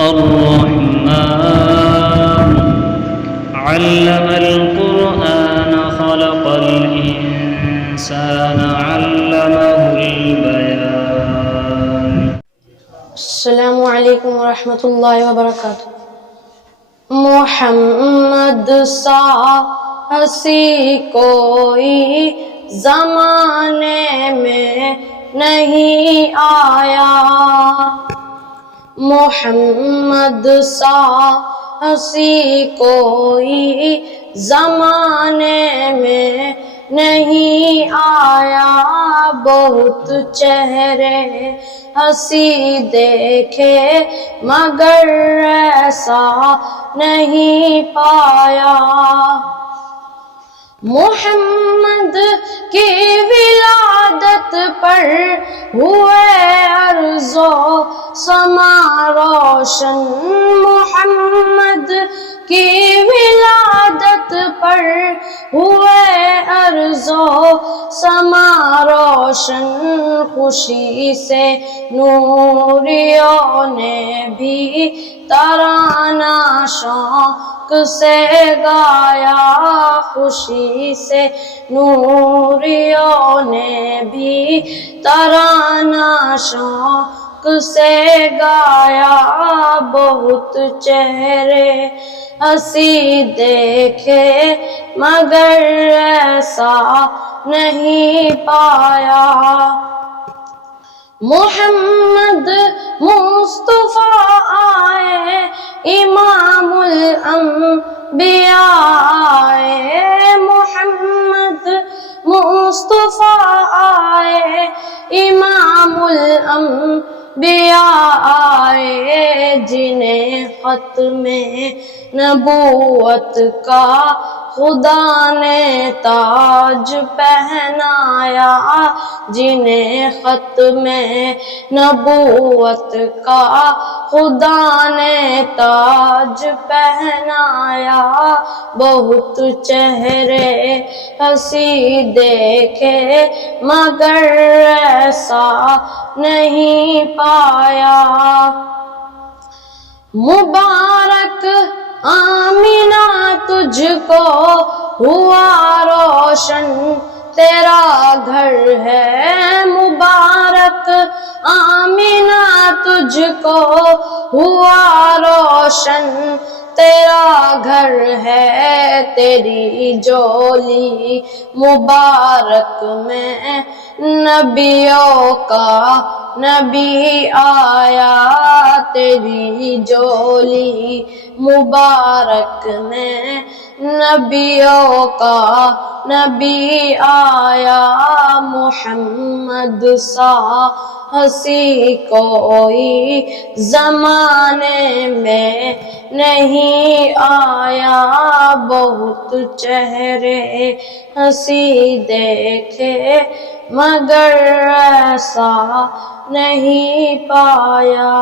الرحمن علم القرآن خلق الإنسان علمه البيان. السلام علیکم ورحمۃ اللہ وبرکاتہ. محمد سا ہنسی کوئی زمانے میں نہیں آیا، محمد سا ہنسی کوئی زمانے میں نہیں آیا. بہت چہرے ہنسی دیکھے مگر ایسا نہیں پایا. محمد کی ولادت پر ہوئے ارض و سما روشن، محمد کی ولادت پر ہوئے ارض و سما روشن. خوشی سے نوریوں نے بھی ترانہ شوق سے گایا، خوشی سے نوریوں نے بھی ترانہ شوق سے گایا. بہت چہرے ہنسی دیکھے مگر ایسا نہیں پایا. محمد مصطفیٰ آئے امام الانبیاء آئے، محمد مصطفیٰ آئے امام الانبیاء آئے، جنہیں ختم نبوت کا خدا نے تاج پہنایا، جنہیں ختم نبوت کا خدا نے تاج پہنایا. بہت چہرے ہنسی دیکھے مگر ایسا نہیں پایا. مبارک آمینہ تجھ کو ہوا روشن تیرا گھر ہے، مبارک آمینہ تجھ کو ہوا روشن تیرا گھر ہے. تیری جولی مبارک میں نبیوں کا نبی آیا، تیری جولی مبارک میں نبیوں کا نبی آیا. محمد سا ہنسی کوئی زمانے میں نہیں آیا. بہت چہرے ہنسی دیکھے مگر ایسا نہیں پایا.